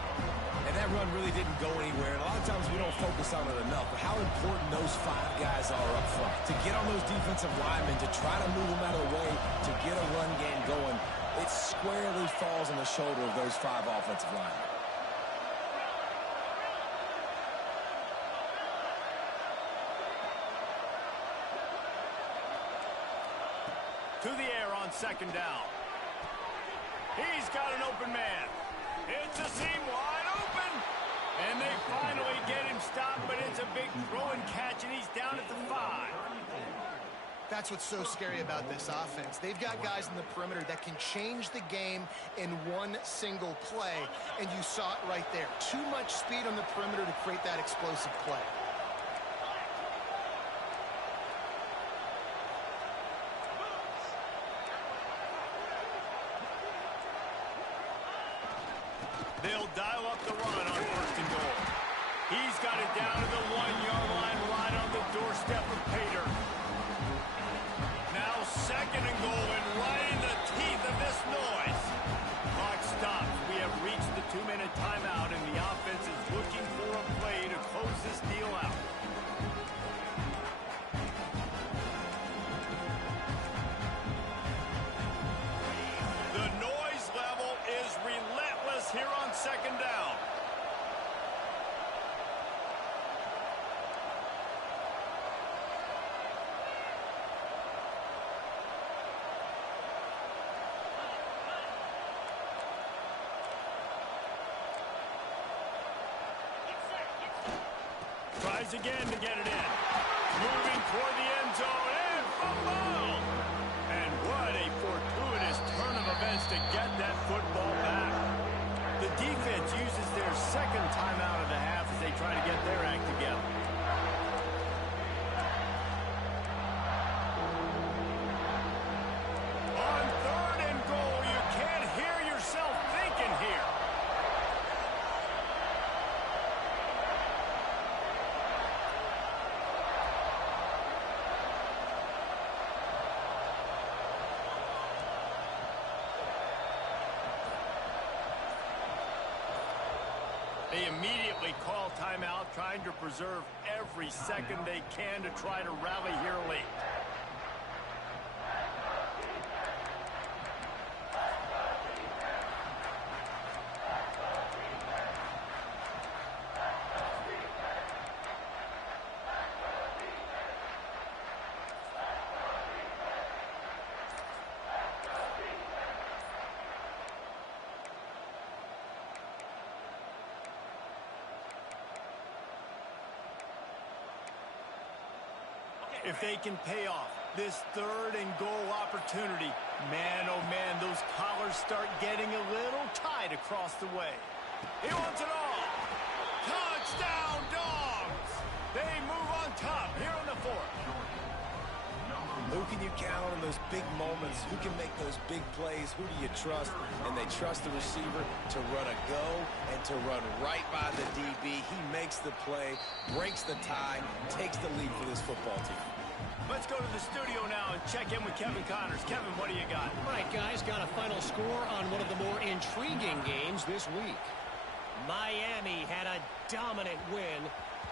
And that run really didn't go anywhere. And a lot of times we don't focus on it enough, but how important those 5 guys are up front. To get on those defensive linemen, to try to move them out of the way, to get a run game going, it squarely falls on the shoulder of those 5 offensive linemen. To the air on 2nd down. He's got an open man. It's a seam wide open. And they finally get him stopped, but it's a big throw and catch, and he's down at the 5. That's what's so scary about this offense. They've got guys in the perimeter that can change the game in one single play, and you saw it right there. Too much speed on the perimeter to create that explosive play. They'll dial up the run on 1st and goal. He's got it down to the 1-yard line, right on the doorstep of Pater. Now 2nd and goal, and right in the teeth of this noise. Clock stops. We have reached the 2-minute timeout, and the offense is looking for a play to close this deal out. The noise level is relentless here on 2nd down. Tries again to get it in. Moving toward the end zone and fumble. And what a fortuitous turn of events to get that football back. The defense uses their 2nd timeout of the half as they try to get their act together. They immediately call timeout, trying to preserve every second they can to try to rally here late. If they can pay off this 3rd and goal opportunity, man, oh man, those collars start getting a little tight across the way. He wants it all. Touchdown, Dogs! They move on top here on the 4th. Who can you count on in those big moments? Who can make those big plays? Who do you trust? And they trust the receiver to run a go and to run right by the DB. He makes the play, breaks the tie, takes the lead for this football team. Let's go to the studio now and check in with Kevin Connors. Kevin, what do you got? All right, guys, got a final score on one of the more intriguing games this week. Miami had a dominant win,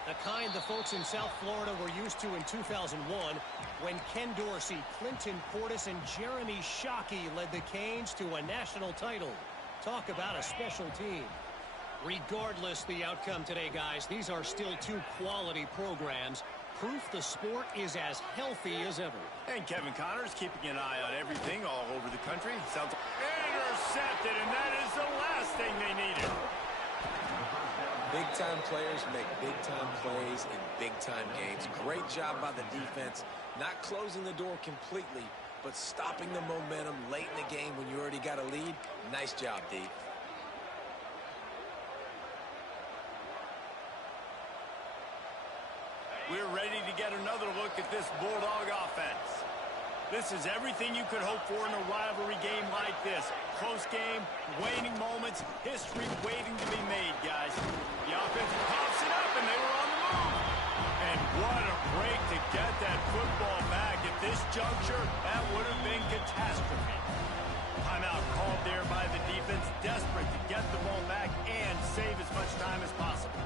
the kind the folks in South Florida were used to in 2001 when Ken Dorsey, Clinton Portis, and Jeremy Shockey led the Canes to a national title. Talk about a special team. Regardless the outcome today, guys, these are still 2 quality programs. Proof the sport is as healthy as ever. And Kevin Connors keeping an eye on everything all over the country. Sounds intercepted, and that is the last thing they needed. Big-time players make big-time plays in big-time games. Great job by the defense, not closing the door completely, but stopping the momentum late in the game when you already got a lead. Nice job, D. We're ready to get another look at this Bulldog offense. This is everything you could hope for in a rivalry game like this. Close game, waning moments, history waiting to be made, guys. The offense pops it up, and they were on the move. And what a break to get that football back. At this juncture, that would have been catastrophe. Timeout called there by the defense, desperate to get the ball back and save as much time as possible.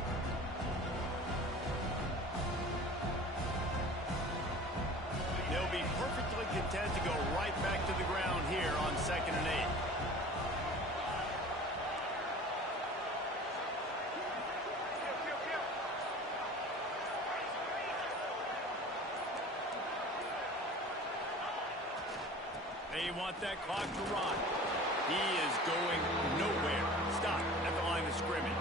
They'll be perfectly content to go right back to the ground here on 2nd and 8. They want that clock to run. He is going nowhere. Stop at the line of scrimmage.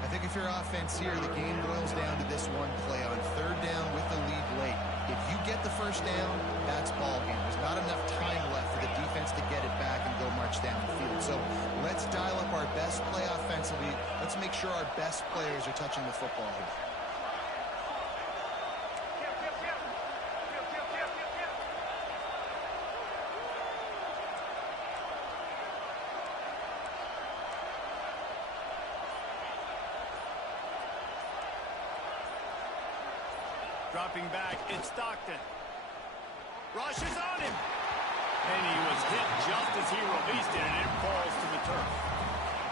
I think if you're offense here, the game boils down to this one play on 3rd down with the lead late. If you get the 1st down, that's ball game. There's not enough time left for the defense to get it back and go march down the field. So let's dial up our best play offensively. Let's make sure our best players are touching the football here. Dropping back, it's Stockton. Rushes on him. And he was hit just as he released it, and it falls to the turf.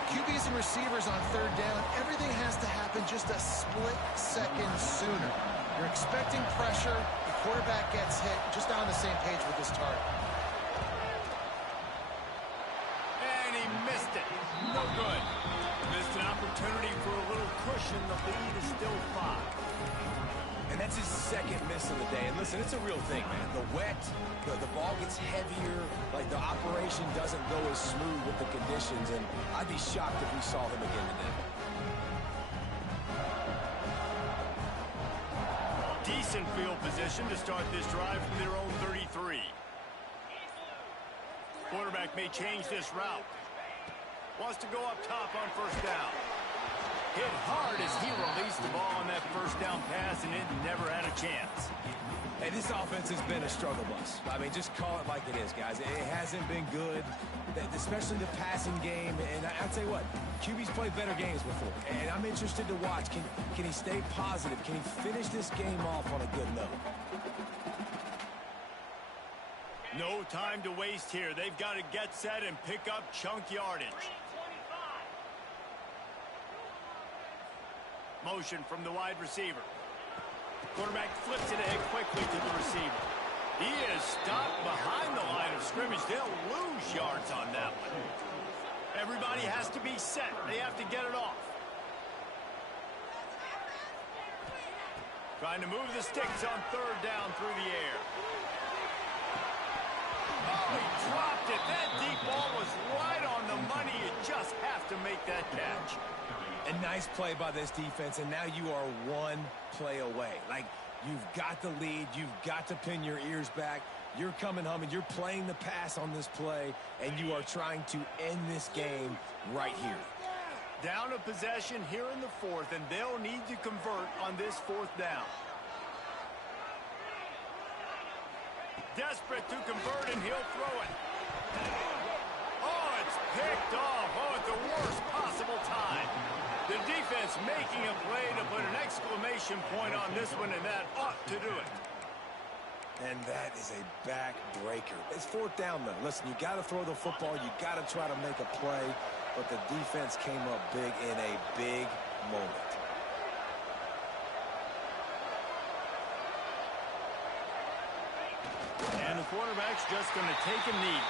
QBs and receivers on 3rd down, everything has to happen just a split second sooner. You're expecting pressure, the quarterback gets hit, just not on the same page with his target. And he missed it. No good. Missed an opportunity for a little cushion. The lead is still 5. And that's his 2nd miss of the day. And listen, it's a real thing, man. The wet, the ball gets heavier. Like, the operation doesn't go as smooth with the conditions. And I'd be shocked if we saw him again today. Decent field position to start this drive from their own 33. Quarterback may change this route. Wants to go up top on 1st down. Hit hard as he released the ball on that 1st down pass, and it never had a chance. Hey, this offense has been a struggle bus. I mean, just call it like it is, guys. It hasn't been good, especially the passing game. And I'll tell you what, QB's played better games before. And I'm interested to watch. Can he stay positive? Can he finish this game off on a good note? No time to waste here. They've got to get set and pick up chunk yardage. Motion from the wide receiver. Quarterback flips it ahead quickly to the receiver. He is stopped behind the line of scrimmage. They'll lose yards on that one. Everybody has to be set. They have to get it off. Trying to move the sticks on third down through the air. Oh, he dropped it. That deep ball was right on the money. You just have to make that catch. A nice play by this defense, and now you are one play away. Like, you've got the lead. You've got to pin your ears back. You're coming home, and you're playing the pass on this play, and you are trying to end this game right here. Down a possession here in the fourth, and they'll need to convert on this fourth down. Desperate to convert, and he'll throw it. Oh, it's picked off. Oh, at the worst possible time. The defense making a play to put an exclamation point on this one, and that ought to do it. And that is a backbreaker. It's fourth down, though. Listen, you got to throw the football. You got to try to make a play. But the defense came up big in a big moment. And the quarterback's just going to take a knee.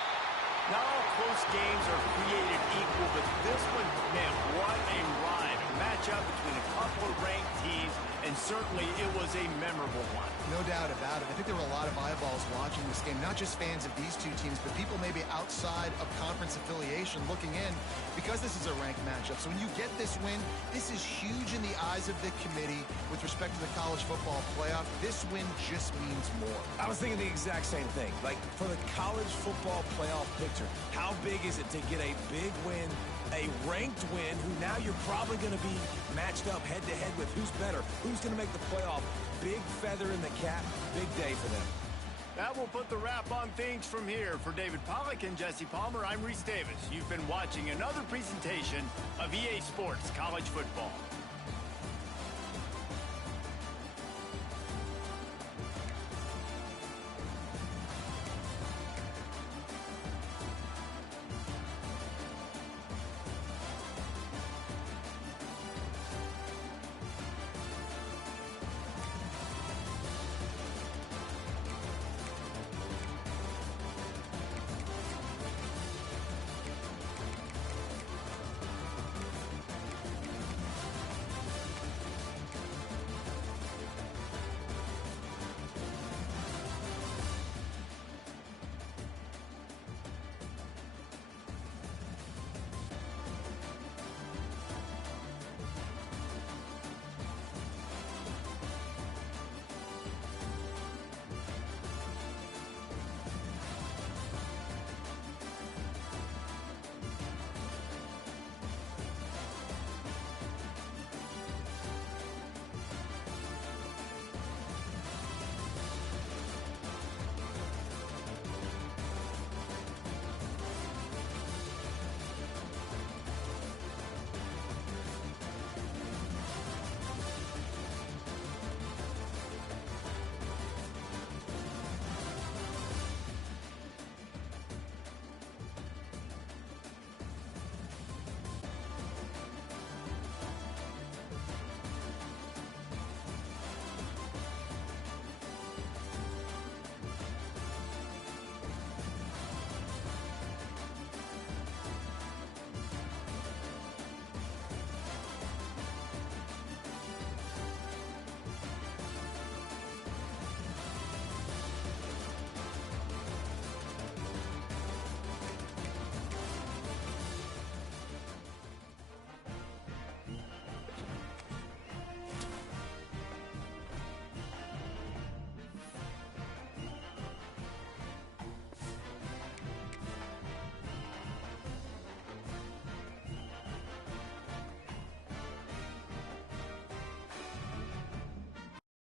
Not all close games are created equal, but this one, man, what a ride. A matchup between a couple of ranked teams, and certainly it was a memorable one. No doubt about it. I think there were a lot of eyeballs watching this game, not just fans of these two teams, but people maybe outside of conference affiliation looking in because this is a ranked matchup. So when you get this win, this is huge in the eyes of the committee with respect to the college football playoff. This win just means more. I was thinking the exact same thing. Like, for the college football playoff picture, how big is it to get a big win, a ranked win, who now you're probably going to be matched up head-to-head with who's better, who's going to make the playoff. Big feather in the cap, big day for them. That will put the wrap on things from here. For David Pollack and Jesse Palmer, I'm Reese Davis. You've been watching another presentation of EA Sports College Football.